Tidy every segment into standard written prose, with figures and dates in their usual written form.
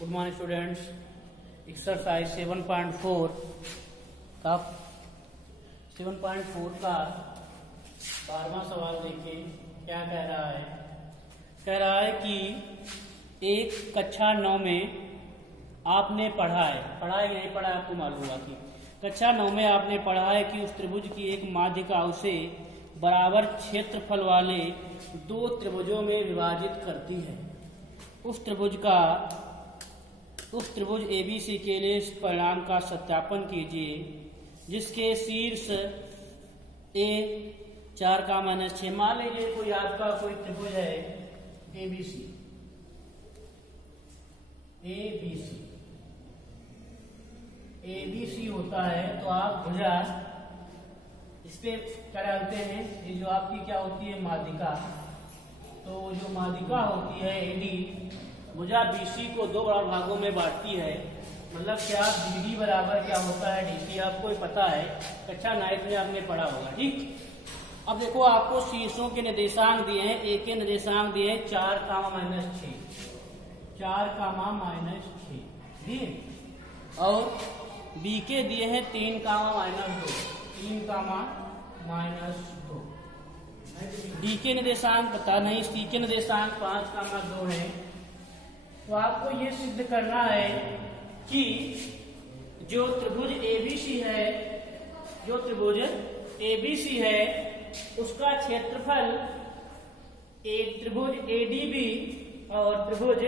Good morning students. Exercise 7.4 का 7.4 का 12वां सवाल देखिए क्या कह रहा है। कह रहा है कि एक कक्षा 9 में आपने पढ़ा है नहीं पढ़ा आपको मालूम होगा कि कक्षा 9 में आपने पढ़ा है कि उस त्रिभुज की एक माध्यिका उसे बराबर क्षेत्रफल वाले दो त्रिभुजों में विभाजित करती है। उस त्रिभुज ABC के लिए इस परिणाम का सत्यापन कीजिए जिसके शीर्ष A 4 का -6। मान लीजिए कोई आपका कोई त्रिभुज है ABC होता है तो आप भुजा इस पे क्या डालते हैं, ये जो आपकी क्या होती है माध्यिका, तो जो माध्यिका होती है AD भुजा BC को दो बराबर भागों में बांटती है। मतलब क्या BD बराबर क्या होता है DC, आपको पता है, कक्षा 9 में आपने पढ़ा होगा। ठीक, अब देखो आपको शीर्षों के निर्देशांक दिए हैं। A के निर्देशांक दिए हैं 4, -6 दिए, और B के दिए हैं 3, -2 D के निर्देशांक पता नहीं, C के निर्देशांक 5, 2 है। तो आपको ये सिद्ध करना है कि जो त्रिभुज ABC है उसका क्षेत्रफल त्रिभुज ADB और त्रिभुज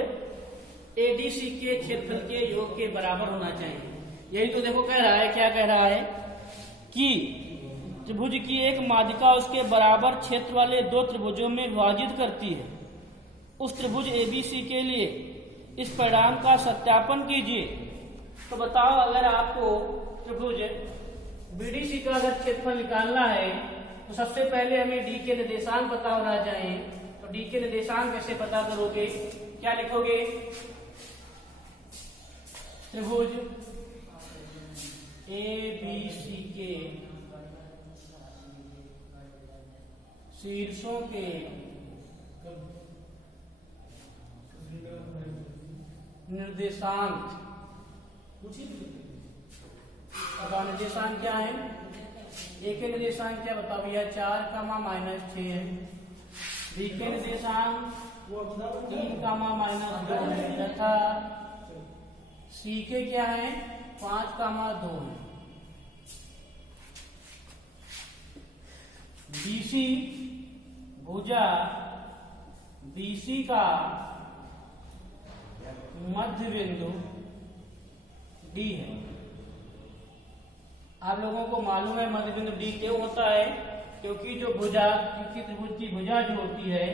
ADC के क्षेत्रफल के योग के बराबर होना चाहिए। यही तो देखो कह रहा है, क्या कह रहा है कि त्रिभुज की एक माध्यिका उसके बराबर क्षेत्र वाले दो त्रिभुजों में विभाजित करती है। उस त्रिभुज ABC के लिए इस परिणाम का सत्यापन कीजिए। तो बताओ, अगर आपको त्रिभुज BDC का अगर क्षेत्रफल निकालना है तो सबसे पहले हमें D के निर्देशांक पता होना चाहिए। तो D के निर्देशांक कैसे पता करोगे, क्या लिखोगे, त्रिभुज ABC के शीर्षों के निर्देशांक, बताओ निर्देशांक क्या है। A के निर्देशांक क्या बताओ भैया, 4, -6 है। B के निर्देशांक 3, -2 है तथा C के क्या है 5, 2 है। BC भुजा BC का मध्य बिंदु D है। आप लोगों को मालूम है मध्य बिंदु D क्यों होता है, क्योंकि जो भुजा, किसी त्रिभुज की भुजा जो होती है,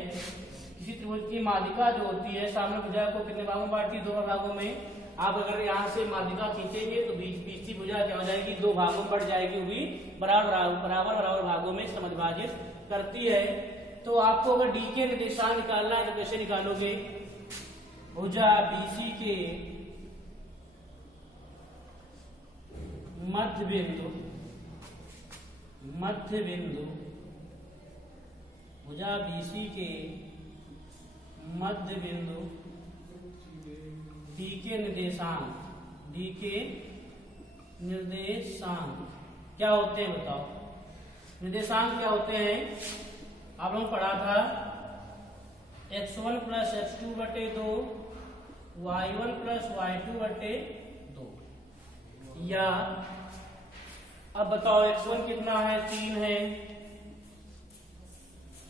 किसी त्रिभुज की माध्यिका जो होती है, सामने भुजा को कितने भागों में बांटती है, 2 भागों में। आप अगर यहाँ से माध्यिका खींचेंगे तो BC भुजा क्या हो जाएगी, 2 भागों में बढ़ जाएगी, वो भी बराबर भागों में समविभाजित करती है। तो आपको अगर D के निर्देशांक निकालना है तो कैसे निकालोगे, भुजा BC के मध्य बिंदु भुजा BC के मध्य बिंदु D के निर्देशांक क्या होते हैं बताओ। निर्देशांक क्या होते हैं, आप लोगों ने पढ़ा था, x1 + x2/2 y1 + y2/2। या अब बताओ x1 कितना है, 3 है,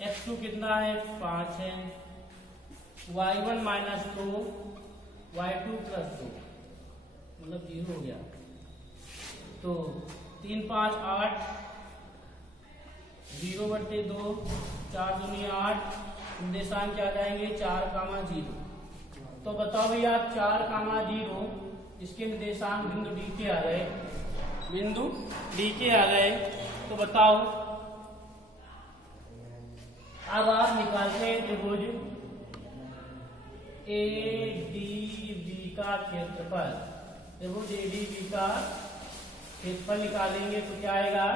x2 कितना है, 5 है, y1 -2 y2 + 2 मतलब 0 हो गया। तो 3, 5, 8, 0/2, 4 दूनी 8, निर्देशांक क्या जाएंगे 4, 0। तो बताओ भैया आप 4, 0 इसके निर्देशांक बिंदु D के आ गए। तो बताओ अब आप निकालते हैं त्रिभुज ADB का क्षेत्रफल। त्रिभुज ADB का क्षेत्रफल निकालेंगे तो क्या आएगा,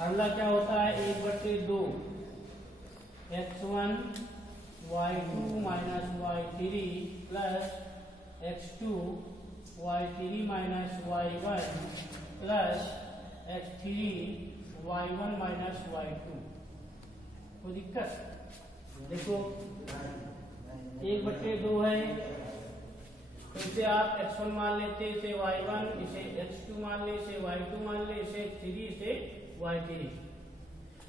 अगला क्या होता है 1/2 x1 y2 - y3 plus x2 y3 minus y1 plus x3 y1 minus y2। कोई दिक्कत? देखो 1/2 है, तो इसे आप x1 मान लेते, इसे y1, इसे x2 मान ले, इसे y2 मान ले, इसे 3, इसे y3।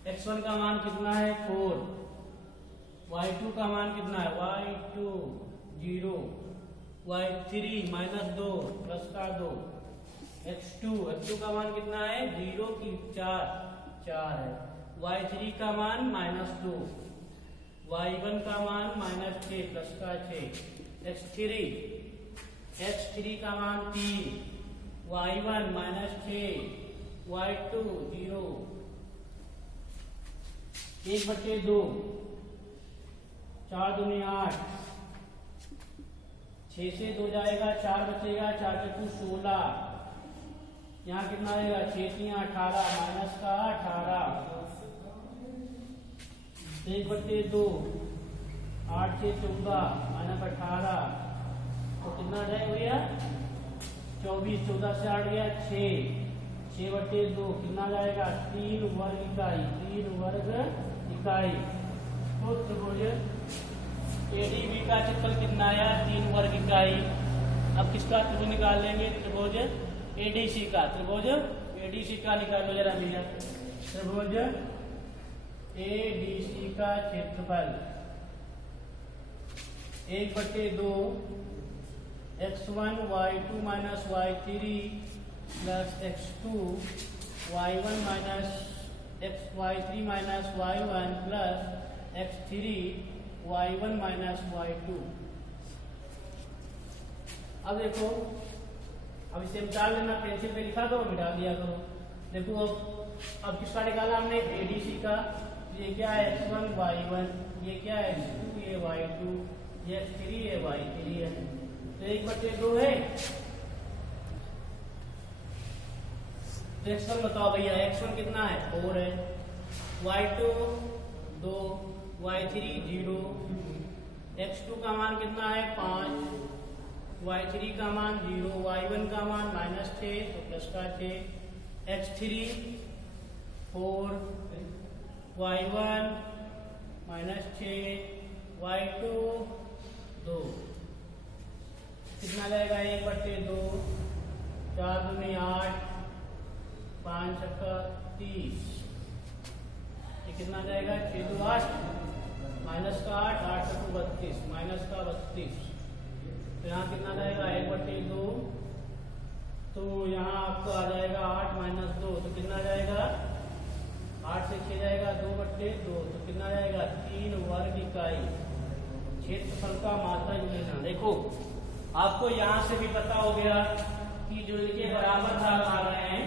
x1 का मान कितना है 4, y2 का मान कितना है y2 0, y3 माइनस 2 प्लस का 2, x2 का मान कितना है 0 की 4 है, y3 का मान -2, y1 का मान -6 प्लस का 6, x3 का मान 3, y1 -6, y2 0, 1/2, 4 दूनी 8, 6 से 2 जाएगा, 4 बचेगा, 4 × 16, यहाँ कितना आएगा 6 × 18 माइनस का 18, 1/2, 8 से 14 माइनस 18, तो कितना जाएगा भैया 24, 14 से 8 गया 6/2 कितना जाएगा 3 वर्ग इकाई। तो त्रिभुज एडीबी का क्षेत्रफल कितना आया 3 वर्ग इकाई। अब किसका त्रिभुज निकाल लेंगे, त्रिभुज एडीसी का, त्रिभुज एडीसी का निकालो जरा भैया। त्रिभुज एडीसी का क्षेत्रफल 1/2 x1 y2 minus y3 plus x2 y1 minus y3 minus y1 plus x3 y1 minus y2। अब देखो, अब इसे मिटा लेना, पेंसिल पे लिखा करो, मिटा दिया करो। देखो अब किसका निकाला हमने एडीसी का, ये क्या है x1 y1, ये क्या है x2 ये y2, ये x3 ये y3 है, तो 1/2 है। तो x1 बताओ भैया, x1 कितना है 4 है, y2 2, y3 0, x2 का मान कितना है 5, y3 का मान 0, y1 का मान -6 तो प्लस का 6, x3 4, y1 -6, y2 2, कितना जाएगा 1/2, 4 दूनी 8, 5 छक्का 30, ये कितना जाएगा 6 2 8, माइनस का 8, 8 × 2 32, माइनस का 32, तो यहाँ कितना जाएगा 1/2, तो यहाँ आपको आ जाएगा 8 - 2, तो कितना जाएगा 8 से 6 जाएगा 2/2, तो कितना जाएगा 3 वर्ग इकाई। क्षेत्रफल का मात्रक लेना। देखो आपको यहाँ से भी पता हो गया कि जो इनके बराबर भाग आ रहे हैं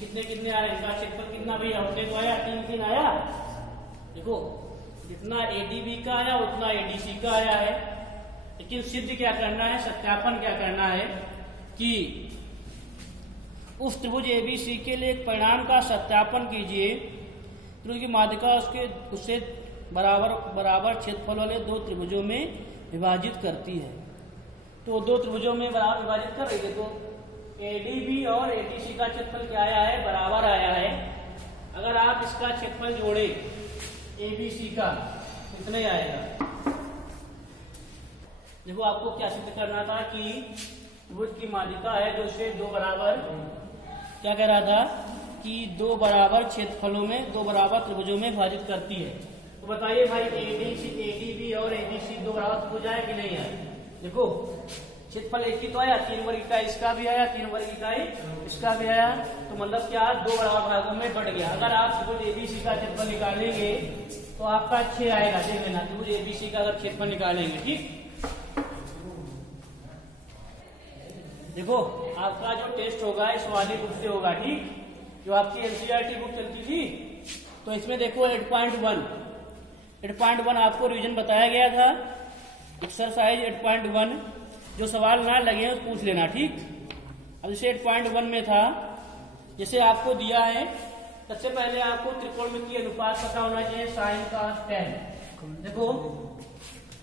कितने कितने आ रहे हैं, इनका क्षेत्रफल कितना भी होते तो आया 3 3 आया। देखो जितना एडीबी का आया उतना एडीसी का आया है, लेकिन सिद्ध क्या करना है, सत्यापन क्या करना है कि उस त्रिभुज एबीसी के लिए एक परिणाम का सत्यापन कीजिए। त्रिभुज की माध्यिका उससे बराबर क्षेत्रफल वाले 2 त्रिभुजों में विभाजित करती है। तो 2 त्रिभुजों में बराबर विभाजित कर रही है, तो एडीबी और एडीसी का क्षेत्रफल क्या आया है, बराबर आया है। अगर आप इसका क्षेत्रफल जोड़े एबीसी का कितने आएगा। देखो आपको क्या सिद्ध करना था कि त्रिभुज की माध्यिका है जो उसे 2 बराबर, क्या कह रहा था कि 2 बराबर क्षेत्रफलों में 2 बराबर त्रिभुजों में विभाजित करती है। तो बताइए भाई एडीबी और एबीसी 2 बराबर त्रिभुज आए कि नहीं आए। देखो क्षेत्रफल एक ही तो आया, 3 वर्ग इकाई इसका भी आया, 3 वर्ग इकाई इसका भी आया, तो मतलब क्या 2 बराबर भागों में बढ़ गया। अगर आप त्रिभुज एबीसी का क्षेत्रफल निकालेंगे तो आपका 6 आएगा, देख लेना त्रिभुज एबीसी का अगर क्षेत्रफल निकालेंगे। ठीक, देखो आपका जो टेस्ट होगा इस वाली बुक से होगा, ठीक, जो आपकी एनसीईआरटी बुक चलती थी, तो इसमें देखो 8.1 आपको रिवीजन बताया गया था, एक्सरसाइज 8.1, जो सवाल ना लगे तो पूछ लेना। ठीक, अब जैसे 8.1 में था, जैसे आपको दिया है सबसे पहले आपको त्रिकोणमितीय अनुपात पता होना चाहिए, साइन का 10। देखो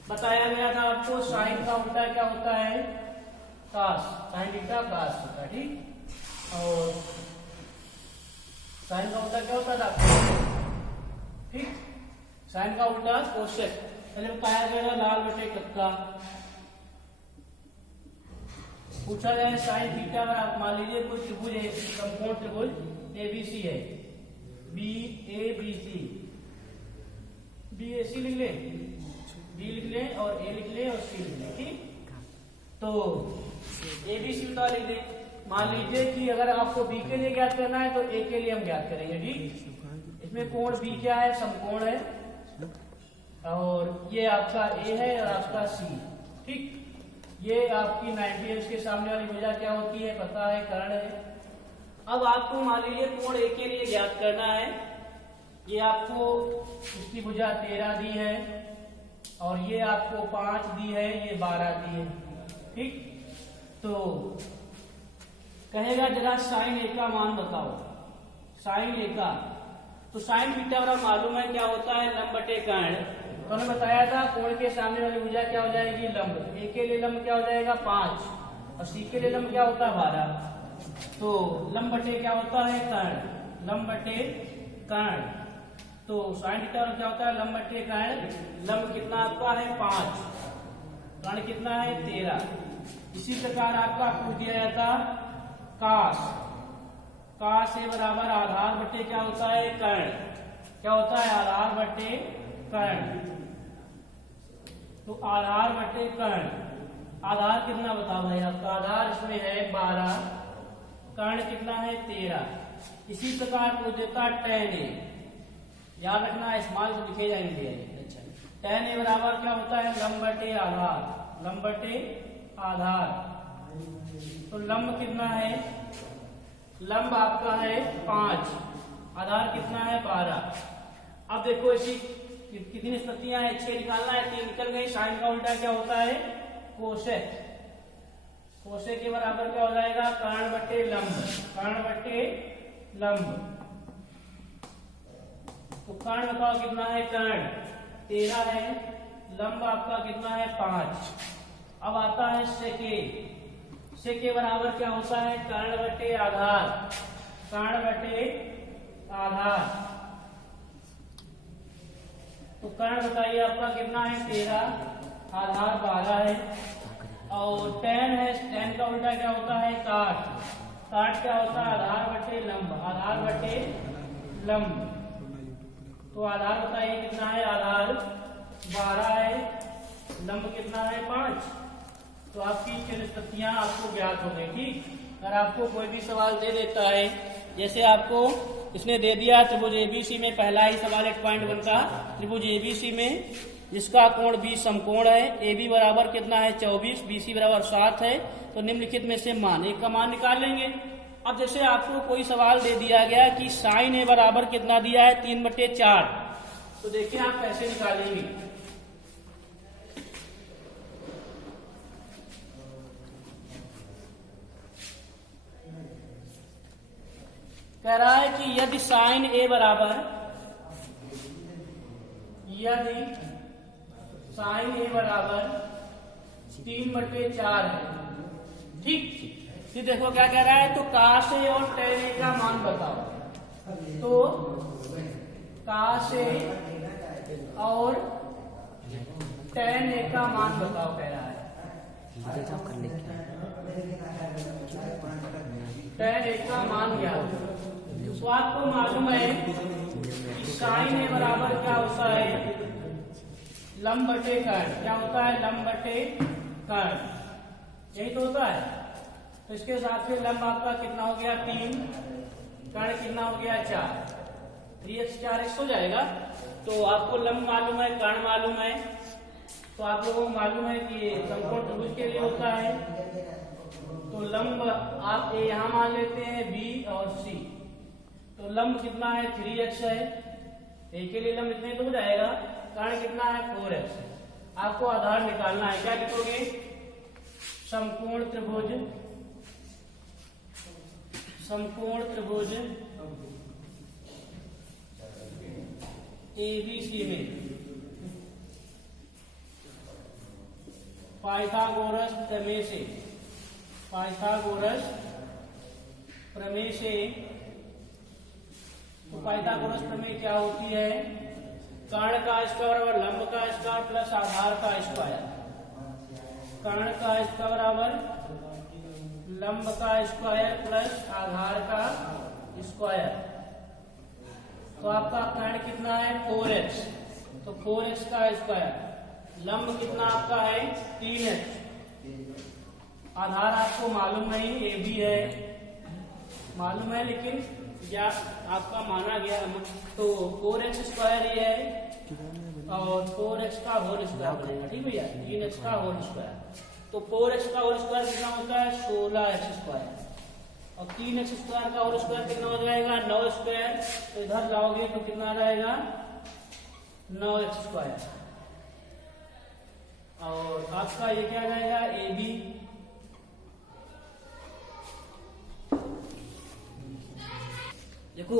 बताया गया था आपको साइन का उल्टा क्या होता है कास, साइन थीटा कास थीटा, ठीक। और साइन का उल्टा क्या होता था, ठीक। साइन का उल्टा कोसेक। पहले बताया जाएगा लाल बटे कक्का। पूछा जाए साइन थीटा अगर आप मान लीजिए कोई त्रिभुज है, समकोण त्रिभुज एबीसी है, B A B C, B A C लिख ले, बी लिख ले और ए लिख ले और सी लिख ले, ठीक। तो एबीसी बता लिख दे। मान लीजिए कि अगर आपको बी के लिए ज्ञात करना है तो ए के लिए हम ज्ञात करेंगे, ठीक। इसमें कोण बी क्या है, समकोण है, और ये आपका ए है और आपका सी, ठीक। ये आपकी 90 अंश के सामने वाली भुजा क्या होती है पता है, कर्ण है। अब आपको मान लीजिए कोण ए के लिए ज्ञात करना है। ये आपको इसकी भुजा 13 दी है और ये आपको 5 दी है, ये 12 दी है, ठीक। तो कहेगा जरा साइन ए का मान बताओ, साइन ए का। तो साइन थीटा वाला मालूम है क्या होता है, लंब बटे कर्ण। तो हमने बताया था कोण के सामने वाली भुजा क्या हो जाएगी, लंब। ए के लिए लंब क्या हो जाएगा 5 और सी के लिए लंब क्या होता है 12। तो लंब बटे क्या होता है, कर्ण, लंब बटे कर्ण। तो साइन थीटा क्या होता है, लंब बटे कर्ण। लंब कितना आपका है 5, कर्ण कितना है 13। इसी प्रकार आपका पूछ दिया जाता कास, कास ए बराबर आधार बटे क्या होता है, कर्ण। क्या होता है, आधार बटे कर्ण। तो आधार बटे कर्ण, आधार कितना बताओ भाई आपका, आधार इसमें है 12, कर्ण कितना है 13। इसी प्रकार पूछ देता tan ए, याद रखना स्मॉल को लिखे जाएंगे। अच्छा, tan ए बराबर क्या होता है, लंब बटे आधार, लंब बटे आधार। तो लंब कितना है, लंब आपका है 5, आधार कितना है 12। अब देखो इसी कितनी निष्पत्तियां हैं, 6 निकालना है, 3 निकल गई। साइन का उल्टा क्या होता है, कोसेक। कोसेक के बराबर क्या हो जाएगा, कर्ण बटे लंब, कर्ण बटे लंब। तो कर्ण बताओ कितना है, कर्ण 13 है, लंब आपका कितना है 5। अब आता है सेके, सेक के बराबर क्या होता है, कर्ण बटे आधार, कर्ण बटे आधार। तो कर्ण बताइए आपका कितना है 13, आधार 12 है। और tan है, tan का उल्टा क्या होता है, काट, काट क्या होता है, आधार बटे लंब, आधार बटे लंब। तो आधार बताइए कितना है, आधार 12 है, लंब कितना है 5। तो आपकी 6 निष्पत्तियां आपको ज्ञात हो गई, ठीक। अगर आपको कोई भी सवाल दे देता है, जैसे आपको इसने दे दिया त्रिभुज एबीसी में पहला ही सवाल 8.1 का, त्रिभुज एबीसी में जिसका कोण बी समकोण है, ए बी बराबर कितना है 24, बी सी बराबर 7 है। तो निम्नलिखित में से मान, एक का मान निकाल लेंगे। अब जैसे आपको कोई सवाल दे दिया गया कि साइन ए बराबर कितना दिया है 3/4, तो देखिए आप कैसे निकालेंगे। कह रहा है कि यदि साइन ए बराबर, यदि साइन ए बराबर 3/4 है, ठीक। फिर देखो क्या कह रहा है, तो काश ए और tan ए का मान बताओ। तो काश ए और tan ए का मान बताओ कह रहा है। tan ए का मान क्या है, तो आपको मालूम है कि साइन ए बराबर क्या होता है, लंब बटे कर्ण। क्या होता है, लंब बटे कर्ण, यही तो होता है। तो इसके साथ में लंब आपका कितना हो गया 3, कर्ण कितना हो गया 4, 3x 4x हो जाएगा। तो आपको लंब मालूम है, कर्ण मालूम है, तो आप लोगों को मालूम है कि समकोण त्रिभुज के लिए होता है। तो लंब आप यहाँ मान लेते हैं b और c। तो लंब कितना है 3x है, ए के लिए लंब इतने तो हो जाएगा। कर्ण कितना है 4x। आपको आधार निकालना है, क्या लिखोगे, समकोण त्रिभुज, समकोण त्रिभुज एबीसी में पाइथागोरस प्रमेय से पाइथागोरस प्रमेय से, तो पाइथागोरस प्रमेय क्या होती है? कर्ण का स्क्वायर और लंब का स्क्वायर प्लस आधार का स्क्वायर। कर्ण का स्क्वायर बराबर लंब का स्क्वायर प्लस आधार का स्क्वायर। तो आपका कर्ण कितना है? 4x, तो 4x का स्क्वायर। लंब कितना आपका है? 3x। आधार आपको मालूम नहीं, ए भी है मालूम है, लेकिन या आपका माना गया। तो 4x स्क्वायर ये है और 4x का होल स्क्वायर बनेगा, ठीक भैया, 3x का होल स्क्वायर। तो 4x का होल स्क्वायर कितना होता है? 16x square. और 3x स्क्वायर का होल स्क्वायर कितना हो जाएगा? 9 स्क्वायर। तो इधर लाओगे तो कितना आ जाएगा? 9x square. और आपका ये क्या जाएगा? A B. देखो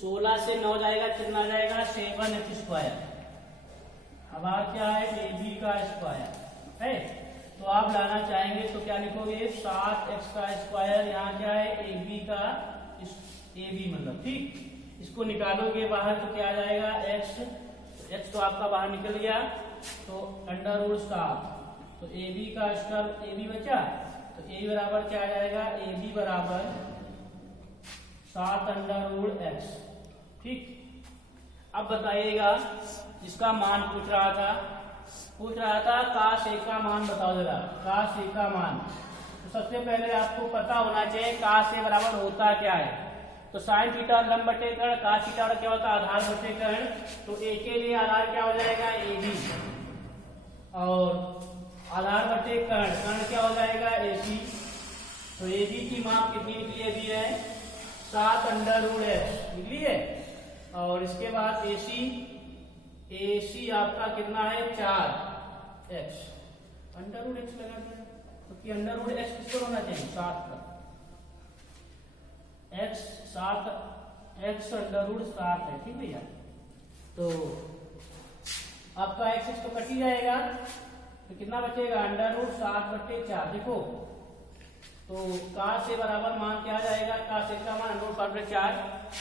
16 से 9 जाएगा, कितना जाएगा? 7x square. अब आप क्या है? ए बी का स्क्वायर है। तो आप लाना चाहेंगे तो क्या लिखोगे? 7x का स्क्वायर। यहाँ क्या है? ए बी का, ए बी मतलब, ठीक। इसको निकालोगे बाहर तो क्या आ जाएगा? x तो आपका बाहर निकल गया, तो √7। तो ए बी का स्क्वायर, ए बी बचा, तो ए बराबर क्या आ जाएगा? ए बी बराबर 7√x, ठीक। अब बताइएगा, इसका मान पूछ रहा था काश ए का मान बताओ जरा। काश ए का मान, तो सबसे पहले आपको पता होना चाहिए काश ए बराबर होता क्या है। तो साइन थीटा लंब बटे कर्ण, काश थीटा क्या होता है? आधार बटे कर्ण। तो ए के लिए आधार क्या हो जाएगा? ए बी, और आधार बटे कर्ण, कर्ण क्या हो जाएगा? ए सी। तो ए बी की मान कितनी निकली? ए बी है 7√x निकली है। और इसके बाद ए सी आपका कितना है? 4x। √x लगा दिया, क्योंकि √x किस पर होना चाहिए? 7 पर। x 7 है, ठीक भैया। तो आपका x तो कट ही जाएगा, तो कितना बचेगा? √7/4। देखो तो cos से बराबर मान क्या आ जाएगा? cos का मान √7/4।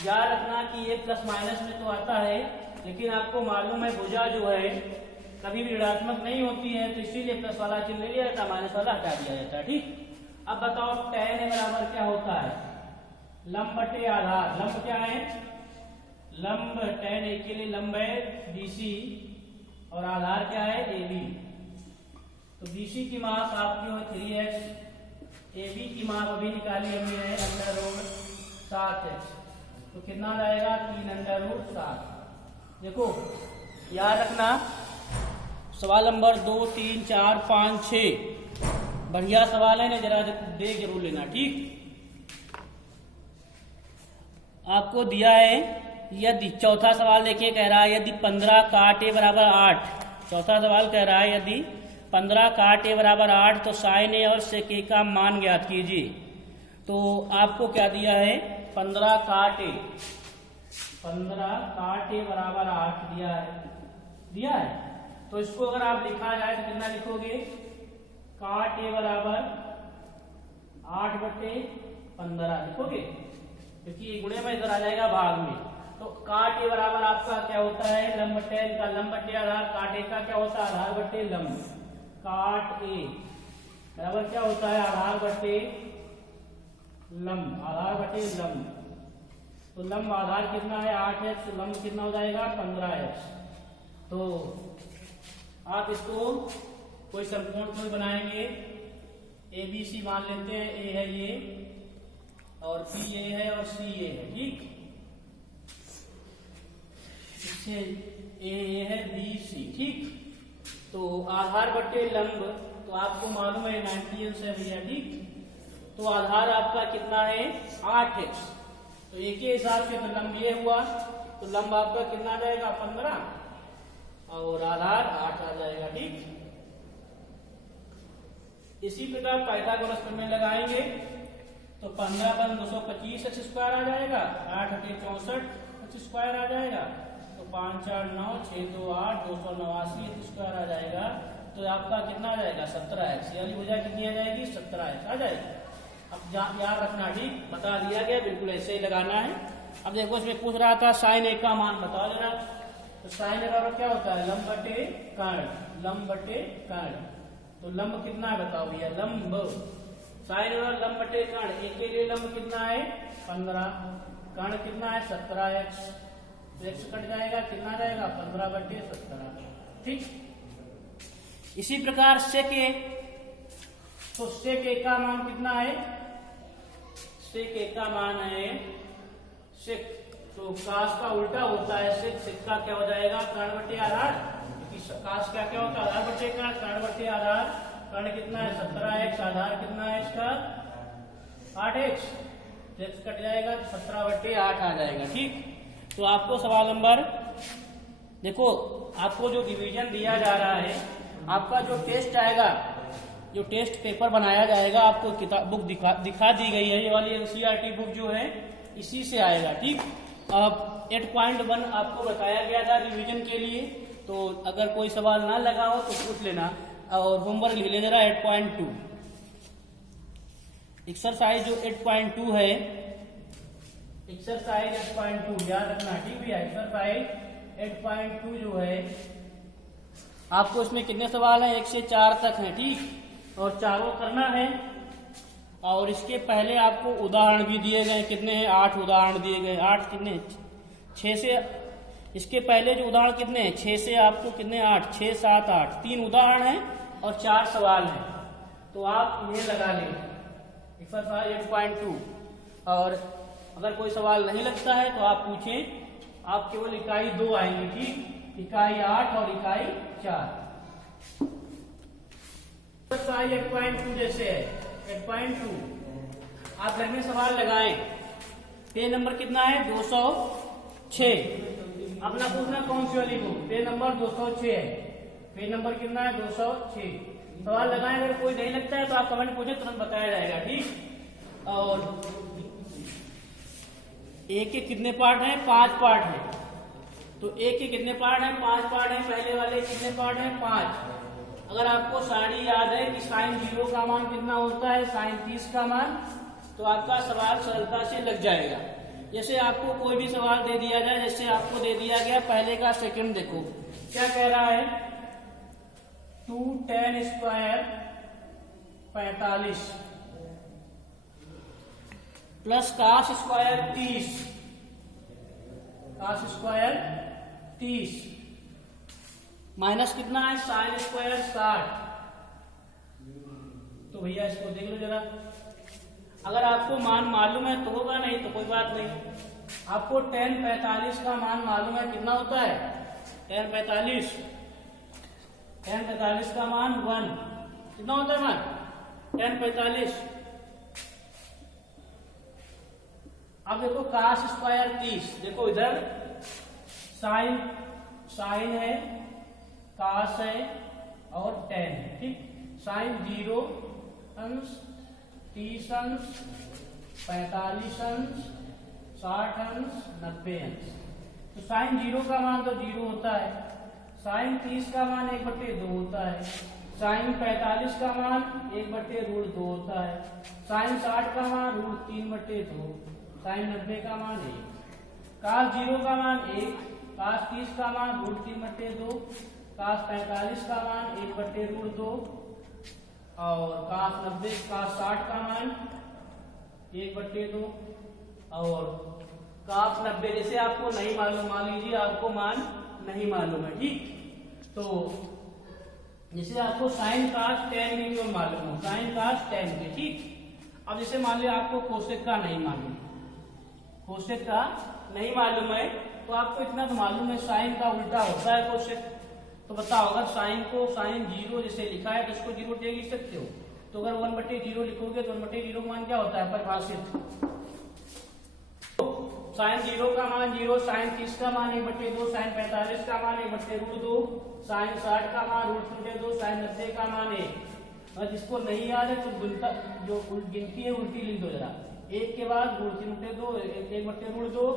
याद रखना कि ये प्लस माइनस में तो आता है, लेकिन आपको मालूम है भुजा जो है कभी भी ऋणात्मक नहीं होती है, तो इसीलिए प्लस वाला चिन्ह ले लिया जाता है, माइनस वाला हटा दिया जाता है, ठीक। अब बताओ tan ए बराबर क्या होता है? लंब बटे आधार। लंब क्या है? लंब tan ए के लिए लंब है BC और आधार क्या है? AB। तो BC की माप आपकी हो 3x, AB की माप अभी निकाली हमने है √7x। तो कितना जाएगा? 3√7। देखो याद रखना, सवाल नंबर 2, 3, 4, 5, 6 बढ़िया सवाल है ना, जरा देख जरूर लेना, ठीक। आपको दिया है यदि, चौथा सवाल देखिए, कह रहा है यदि 15 काट ए बराबर 8। चौथा सवाल कह रहा है यदि 15 काट ए बराबर 8 तो साइन ए और सेक ए का मान ज्ञात कीजिए। तो आपको क्या दिया है? 15 काट ए बराबर 8 दिया है। तो इसको अगर आप लिखा जाए तो कितना लिखोगे? काट ए बराबर 8/15 लिखोगे, क्योंकि गुणे में इधर आ जाएगा भाग में। तो काट ए बराबर आपका क्या होता है? लंब tan का लंब बटे आधार, काट ए का क्या होता है? आधार बटे लंब। काट ए बराबर क्या होता है? आधार बटे लंब, आधार बटे लंब। तो लंब आधार कितना है? 8x, तो लंब कितना हो जाएगा? 15x। तो आप इसको कोई समकोण कोण बनाएंगे, ABC मान लेते हैं, A है ये और B ये है और C ये है, ठीक। इससे A ये है, B C, ठीक। तो आधार बटे लंब, तो आपको मालूम है 90 अंश है भैया, ठीक। तो आधार आपका कितना है? 8x। तो एक ही हिसाब से तो लंब ये हुआ, तो लंब आपका कितना आ जाएगा? 15 और आधार 8 आ जाएगा, ठीक। इसी प्रकार पाइथागोरस प्रमेय लगाएंगे तो 15 × 225 x स्क्वायर आ जाएगा, 8 × 64 x स्क्वायर आ जाएगा, तो 5 4 9 6 2 8 289 x स्क्वायर आ जाएगा। तो तो आपका कितना आ जाएगा 17x, ये वाली भुजा कितनी आ जाएगी 17x आ जाएगी। अब याद रखना, ठीक बता दिया गया, बिल्कुल ऐसे ही लगाना है। अब देखो इसमें पूछ रहा था साइन ए का मान बताओ जरा, तो साइन ए बराबर क्या होता है लंब बटे कर्ण, लंब बटे कर्ण। तो लंब कितना है बताओ भैया, लंब साइन ए बराबर लंब बटे कर्ण, ए के लिए लंब कितना है 15, कर्ण कितना है 17x, तो x कट जाएगा कितना जाएगा 15 बटे 17, ठीक। इसी प्रकार sec a, तो sec a का मान कितना है, sec a का मान है sec, तो काश का उल्टा होता है sec, sec का क्या हो जाएगा कर्ण बटे आधार, काश का क्या होता है आधार बटे कर्ण, कर्ण बटे आधार, कर्ण कितना है 17x, आधार कितना है इसका 8x, x कट जाएगा 17 बटे 8 आ जाएगा, ठीक। तो आपको सवाल नंबर, देखो आपको जो डिवीजन दिया जा रहा है, आपका जो टेस्ट आएगा, जो टेस्ट पेपर बनाया जाएगा, आपको किताब बुक दिखा दी गई है, ये वाली एनसीईआरटी बुक जो है इसी से आएगा, ठीक। अब 8.1 आपको बताया गया था रिवीजन के लिए, तो अगर कोई सवाल ना लगा हो तो पूछ लेना, और होमवर्क लिख लेना जरा 8.2 एक्सरसाइज जो 8.2 है, एक्सरसाइज 8.2 याद रखना, ठीक भैया। एक्सरसाइज 8.2 जो है आपको इसमें कितने सवाल हैं 1 से 4 तक हैं, ठीक, और चारों करना है। और इसके पहले आपको उदाहरण भी दिए गए, कितने हैं 8 उदाहरण दिए गए, 8 कितने 6 से, इसके पहले जो उदाहरण कितने हैं 6 से आपको कितने 8, 6 7 8, 3 उदाहरण हैं और 4 सवाल हैं, तो आप इन्हें लगा लें एक्सरसाइज 8.2। और अगर कोई सवाल नहीं लगता है तो आप पूछें, आप केवल इकाई 2 आएंगे, ठीक, इकाई 8 और इकाई 4। एक्सरसाइज 8.2 जैसे है 8.2, आप घर में सवाल लगाएं, पेज नंबर कितना है 206, अपना पूछना कौन सी वाली बुक, पेज नंबर 206 है, पेज नंबर कितना है 206, सवाल लगाएं। अगर कोई नहीं लगता है तो आप कमेंट पूछे, तुरंत बताया जाएगा, ठीक। और एक के कितने पार्ट हैं 5 पार्ट हैं, तो एक के कितने पार्ट हैं 5 पार्ट हैं, पहले वाले कितने पार्ट हैं 5। अगर आपको सारी याद है कि साइन 0 का मान कितना होता है, साइन 30 का मान, तो आपका सवाल सरलता से लग जाएगा। जैसे आपको कोई भी सवाल दे दिया जाए, जैसे आपको दे दिया गया पहले का सेकंड, देखो क्या कह रहा है 2 tan स्क्वायर 45 प्लस काश स्क्वायर 30, काश स्क्वायर 30 माइनस कितना है साइन स्क्वायर 60। तो भैया इसको देख लो जरा, अगर आपको मान मालूम है तो होगा, नहीं तो कोई बात नहीं। आपको tan 45 का मान मालूम है, कितना होता है tan 45, tan 45 का मान 1, कितना होता है मान tan 45। अब देखो काश स्क्वायर 30, देखो इधर साइन है, काश है और tan है, ठीक। साइन 0 अंश, 30 अंश, 45 अंश, 60 अंश, 90 अंश। तो साइन 0 का मान तो 0 होता है, साइन 30 का मान 1/2 होता है, साइन 45 का मान 1/√2 होता है, साइन 60 का मान √3/2, साइन 90 का मान 1, काश 0 का मान 1, काश 30 का मान √3/2, काश 45 का मान 1/√2 और काश 60 का मान 1/2 और काश 90। जैसे आपको नहीं मालूम, मान लीजिए आपको मान नहीं मालूम है, ठीक, तो जैसे आपको साइन काश tan नहीं मालूम हो, साइन काश tan के, ठीक। अब जैसे मान लिया आपको कोसेक का नहीं मालूम, कोसेक का नहीं मालूम है, तो आपको इतना तो मालूम है साइन का उल्टा होता है कोसेक। तो बताओ अगर साइन को साइन 0 जैसे लिखा है तो इसको 0 टेक लिख सकते हो, तो अगर 1/0 लिखोगे तो 1/0 का मान क्या होता है परिभाषित, साइन 0 का मान 0, साइन 30 का मान 1/2, साइन 45 का मान 1/√2, साइन 60 का मान √3/2, साइन 90 का मान 1। और जिसको नहीं याद है तो जो गिनती है उल्टी लिख दो जरा, 1 के बाद √3/2, 1/√2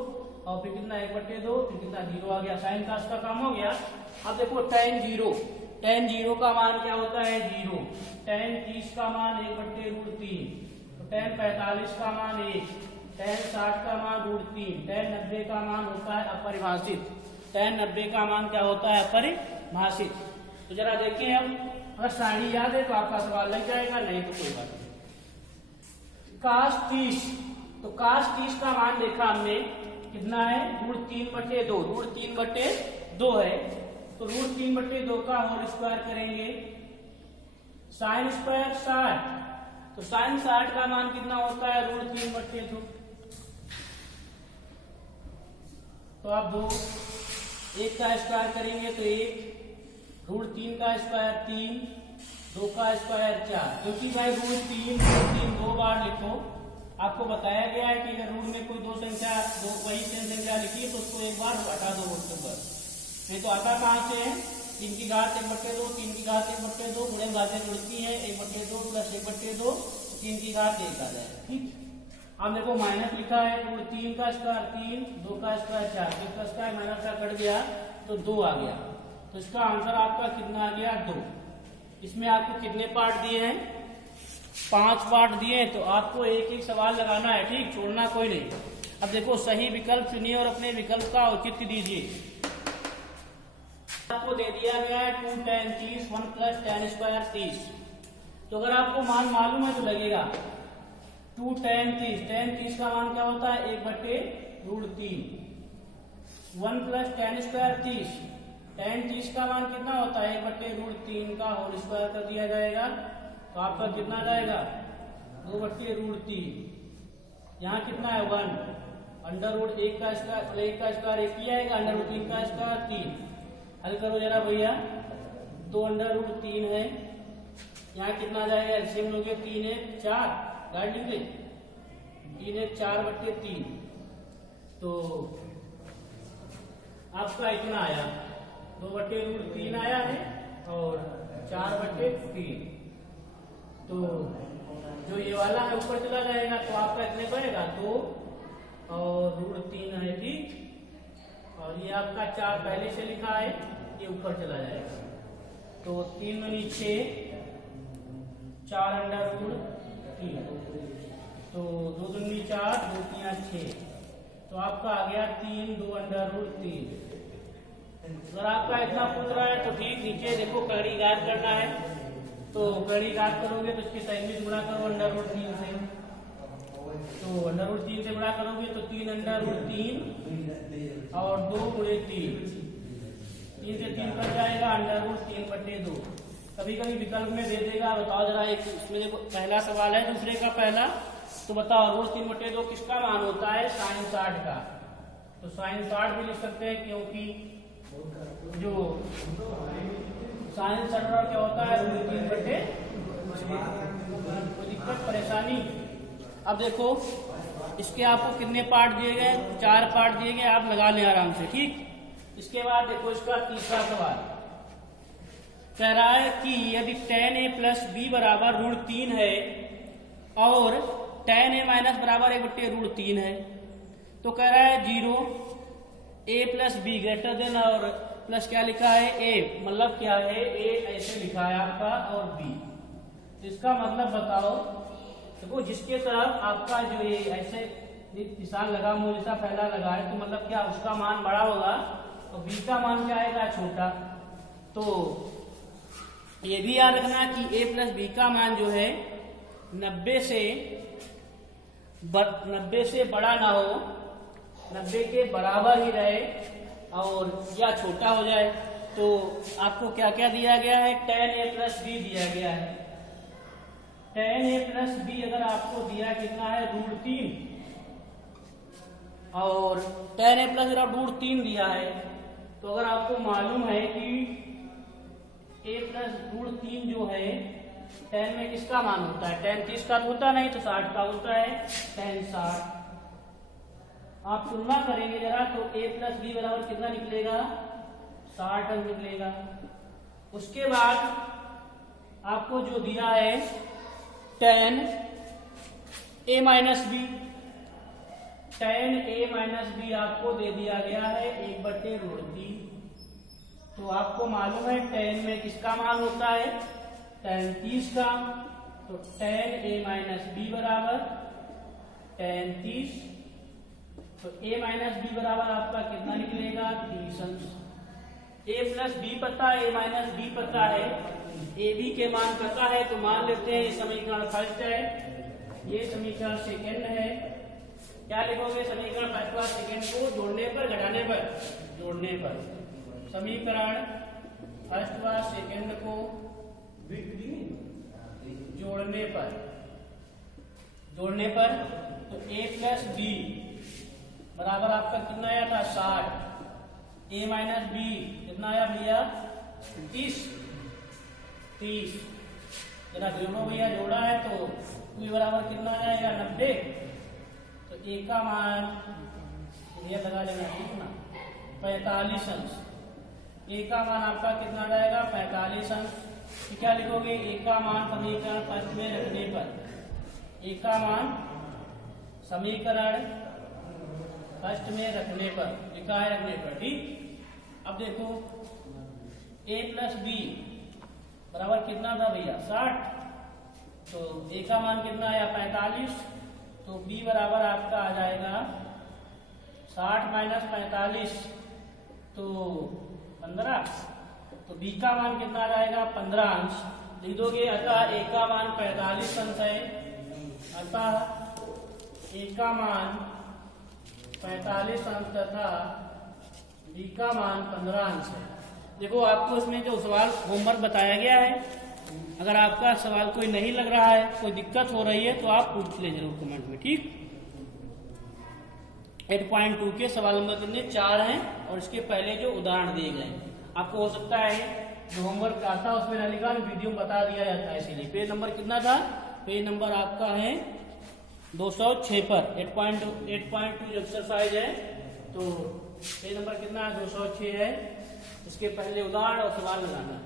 और फिर कितना 1/2, फिर कितना 0 आ गया, साइन काश का काम हो गया। अब देखो tan 0, tan 0 का मान क्या होता है 0, tan 30 का मान 1/√3, तो tan 45 का मान 1, tan 60 का मान √3, tan 90 का मान होता है अपरिभाषित, tan 90 का मान क्या होता है अपरिभाषित। तो जरा देखिए अब, अगर सारणी याद है तो आपका सवाल लग जाएगा, नहीं तो कोई बात नहीं। cos 30, तो cos 30 का मान देखा हमने कितना है √3/2, √3/2 है, तो √3/2 का होल स्क्वायर करेंगे, साइन स्क्वायर 60, तो साइन 60 का मान कितना होता है √3/2, तो आप 2, 1 का स्क्वायर करेंगे तो 1, √3 का स्क्वायर 3, 2 का स्क्वायर 4, क्योंकि भाई √3 दो बार लिखो, आपको बताया गया है कि अगर रूट में कोई दो वही सेम संख्या लिखी तो उसको एक बार हटा दो उसके ऊपर, नहीं तो आता कहाँ से है 3 की घात 1/2, 3 की घात 1/2, गुणे भागे जुड़ती है 1/2 + 1/2, 3 की घात 1 आ जाए। ठीक, अब देखो माइनस लिखा है √3 का स्क्वायर 3, 2 का स्क्वायर 4, तो इसका स्क्वायर माइनस का कट गया तो 2 आ गया, तो इसका आंसर आपका कितना आ गया 2। इसमें आपको कितने पार्ट दिए हैं 5 पार्ट दिए, तो आपको एक एक सवाल लगाना है, ठीक, छोड़ना कोई नहीं। अब देखो सही विकल्प चुनिए और अपने विकल्प का औचित्य दीजिए। आपको दे दिया गया है 2 tan 30 1 + tan स्क्वायर 30, तो अगर आपको मान मालूम है तो लगेगा 2 tan 30, tan 30 का मान क्या होता है 1/√3, 1 + tan स्क्वायर 30, tan 30 का मान कितना होता है 1/√3 का होल स्क्वायर कर दिया जाएगा, तो आपका कितना जाएगा 2/√3, यहाँ कितना है 1, √1 का स्क्वायर 1 का स्क्वायर 1 ही आएगा, √3 का स्क्वायर 3, हल करो जरा भैया, 2 √3 है, यहाँ कितना जाएगा एलसीएम लोगे 3 है 4, गाड़ लेंगे 3 है 4/3, तो आपका इतना आया 2/√3 आया है और 4/3, तो जो ये वाला है ऊपर चला जाएगा, तो आपका इतने बनेगा 2 और √3 है, ठीक, और ये आपका 4 पहले से लिखा है, ये ऊपर चला जाएगा, तो 3 दूनी 6, 4 √3, तो 2 दूनी 4, 2 3 6, तो आपका आ गया 3 2 √3। अगर आपका इतना पूछ रहा है तो ठीक, नीचे देखो कड़ी याद करना है, तो कड़ी याद करोगे तो इसके सैंडविच गुणा करो √3 से, तो √3 से गुणा करोगे तो 3 √3 और 2 × 3, 3 से 3 कट जाएगा √3/2। कभी कभी विकल्प में दे देगा, बताओ जरा, एक इसमें देखो पहला सवाल है दूसरे का पहला, तो बताओ √3/2 किसका मान होता है साइन 60 का, तो साइन 60 भी लिख सकते हैं, क्योंकि जो साइन 60 क्या होता है √3/2, कोई दिक्कत परेशानी। अब देखो इसके आपको कितने पार्ट दिए गए 4 पार्ट दिए गए, आप लगा लें आराम से, ठीक। इसके बाद देखो इसका तीसरा सवाल कह रहा है कि यदि tan a + b = √3 है और tan a - = 1/√3 है, तो कह रहा है 0 a + b > और प्लस क्या लिखा है a, मतलब क्या है a ऐसे लिखा है आपका और b, तो इसका मतलब बताओ। देखो जिसके तरफ आपका जो ये ऐसे निशान लगा मुंह जैसा पहला लगा है, तो मतलब क्या उसका मान बड़ा होगा और b का मान क्या आएगा छोटा। तो ये भी याद रखना कि a + b का मान जो है 90 से बड़ा ना हो, 90 के बराबर ही रहे और या छोटा हो जाए। तो आपको क्या क्या दिया गया है tan a + b दिया गया है। tan a + b अगर आपको दिया कितना है √3 और tan a + √3 दिया है, तो अगर आपको मालूम है कि a + √3 जो है tan में किसका मान होता है, tan 30 का होता नहीं तो 60 का होता है, tan 60। आप तुलना करेंगे जरा तो a + b बराबर कितना निकलेगा 60 अंक निकलेगा। उसके बाद आपको जो दिया है tan a - b, tan a - b आपको दे दिया गया है 1/√3। तो आपको मालूम है tan में किसका मान होता है, tan 30 का। तो tan a माइनस बी बराबर tan 30। तो a माइनस बी बराबर आपका कितना निकलेगा, 30 अंश। a प्लस बी पता है, a माइनस बी पता है, ए बी के मान पता है, तो मान लेते हैं ये समीकरण फर्स्ट है, ये समीकरण सेकेंड है। क्या लिखोगे, समीकरण फर्स्ट व सेकेंड को जोड़ने पर घटाने पर, जोड़ने पर, समीकरण फर्स्ट व सेकेंड को जोड़ने पर, जोड़ने पर तो a प्लस बी बराबर आपका कितना आया था, 60। a माइनस बी कितना आया भैया, 30। जरा जोड़ो भैया, जोड़ा है तो b बराबर कितना आएगा, 90। तो a का मान भैया लगा लेना, ठीक ना, 45 अंश। a का मान आपका कितना जाएगा, 45 अंश। तो क्या लिखोगे, a का मान समीकरण फर्स्ट में रखने पर, a का मान समीकरण फर्स्ट में रखने पर, लिखा है रखने पर, ठीक। अब देखो a प्लस बी बराबर कितना था भैया, 60। तो a का मान कितना आया, 45। तो b बराबर आपका आ जाएगा 60 माइनस 45 तो 15। तो b का मान कितना आ जाएगा, 15 अंश लिख दोगे। अतः a का मान 45 अंश है, अतः a का मान 45 अंश तथा b का मान 15 अंश है। देखो आपको इसमें जो सवाल होमवर्क बताया गया है, अगर आपका सवाल कोई नहीं लग रहा है, कोई दिक्कत हो रही है, तो आप पूछ ले जरूर कमेंट में, ठीक। 8.2 के सवाल नंबर कितने, 4 हैं, और इसके पहले जो उदाहरण दिए गए आपको हो सकता है जो होमवर्क आता है उसमें न लिखा, वीडियो में बता दिया जाता है, इसीलिए। पेज नंबर कितना था, पेज नंबर आपका है 206 पर 8.2 जो एक्सरसाइज है, तो पेज नंबर कितना है, 206 है। इसके पहले उदाहरण और सवाल लगाना।